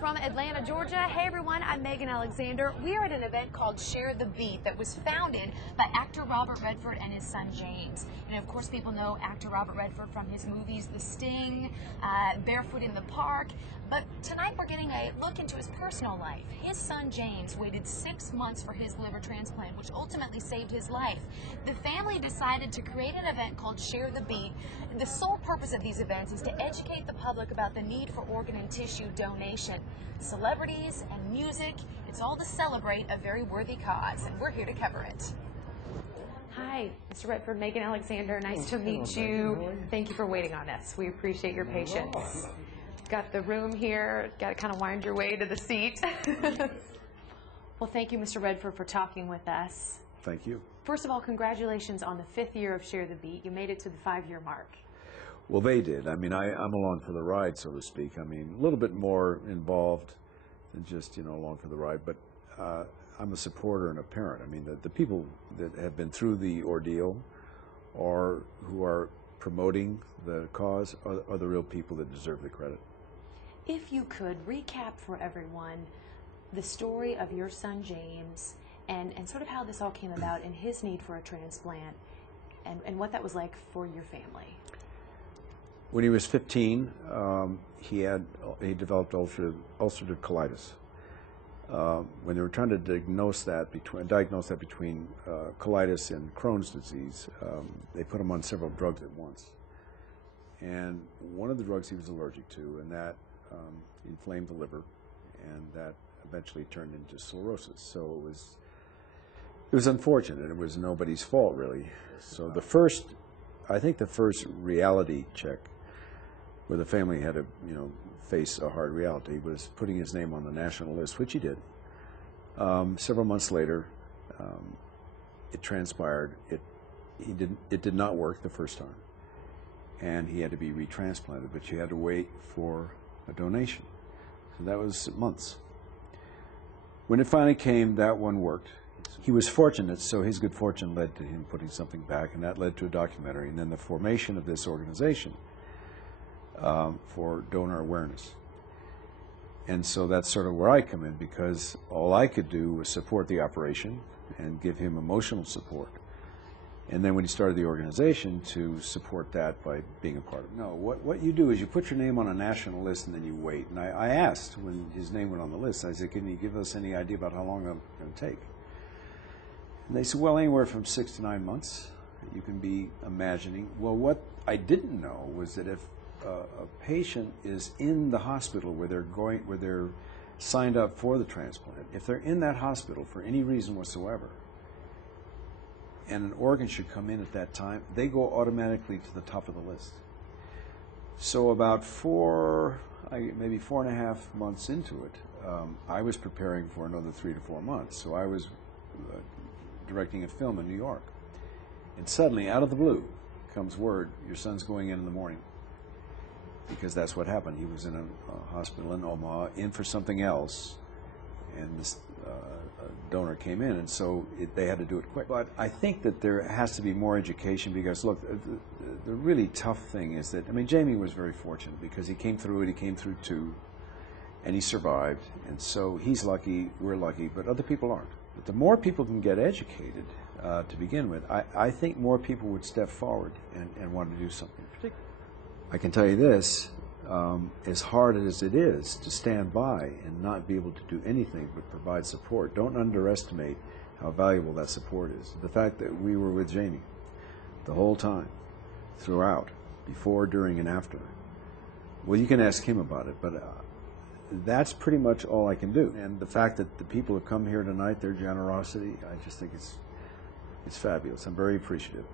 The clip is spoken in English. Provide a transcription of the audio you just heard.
From Atlanta, Georgia. Hey everyone, I'm Megan Alexander. We are at an event called Share the Beat that was founded by actor Robert Redford and his son James. And of course people know actor Robert Redford from his movies The Sting, Barefoot in the Park. But tonight we're getting a look into his personal life. His son James waited 6 months for his liver transplant, which ultimately saved his life. The family decided to create an event called Share the Beat. The sole purpose of these events is to educate the public about the need for organ and tissue donation. Celebrities and music, it's all to celebrate a very worthy cause, and we're here to cover it. Hi, Mr. Redford, Megan Alexander, nice to meet you. Thank you for waiting on us. We appreciate your patience. Got the room here, got to kind of wind your way to the seat. Well, thank you, Mr. Redford, for talking with us. Thank you. First of all, congratulations on the 5th year of Share the Beat. You made it to the 5-year mark. Well, they did. I mean, I'm along for the ride, so to speak. I mean, a little bit more involved than just, along for the ride, but I'm a supporter and a parent. I mean, the people that have been through the ordeal or who are promoting the cause are the real people that deserve the credit. If you could recap for everyone the story of your son James and sort of how this all came about and his need for a transplant and what that was like for your family. When he was 15, he developed ulcerative colitis. When they were trying to diagnose that between colitis and Crohn's disease, they put him on several drugs at once. And one of the drugs he was allergic to, and that inflamed the liver, and that eventually turned into cirrhosis. So it was unfortunate. It was nobody's fault, really. So I think the first reality check where the family had to, face a hard reality was putting his name on the national list, which he did. Several months later, it transpired. It did not work the first time, and he had to be retransplanted. But you had to wait for a donation. So that was months. When it finally came, that one worked. He was fortunate, so his good fortune led to him putting something back, and that led to a documentary, and then the formation of this organization for donor awareness. And so that's sort of where I come in, because all I could do was support the operation and give him emotional support. And then when he started the organization, to support that by being a part of it. No, what you do is you put your name on a national list and then you wait. And I asked when his name went on the list, I said, can you give us any idea about how long I'm going to take? And they said, well, anywhere from 6 to 9 months. You can be imagining. Well, what I didn't know was that if a patient is in the hospital where they're signed up for the transplant, if they're in that hospital for any reason whatsoever, and an organ should come in at that time, they go automatically to the top of the list. So about maybe 4.5 months into it, I was preparing for another 3 to 4 months. So I was directing a film in New York. And suddenly, out of the blue, comes word, your son's going in the morning. Because that's what happened. He was in a hospital in Omaha, in for something else, and this donor came in, and so they had to do it quick. But I think that there has to be more education, because look, the really tough thing is that, Jamie was very fortunate because he came through it, he came through 2, and he survived, and so he's lucky, we're lucky, but other people aren't. But the more people can get educated to begin with, I think more people would step forward and want to do something particular. I can tell you this, as hard as it is to stand by and not be able to do anything but provide support, don't underestimate how valuable that support is. The fact that we were with Jamie the whole time, throughout, before, during, and after. Well, you can ask him about it, but that's pretty much all I can do. And the fact that the people who come here tonight, their generosity, I just think it's fabulous. I'm very appreciative.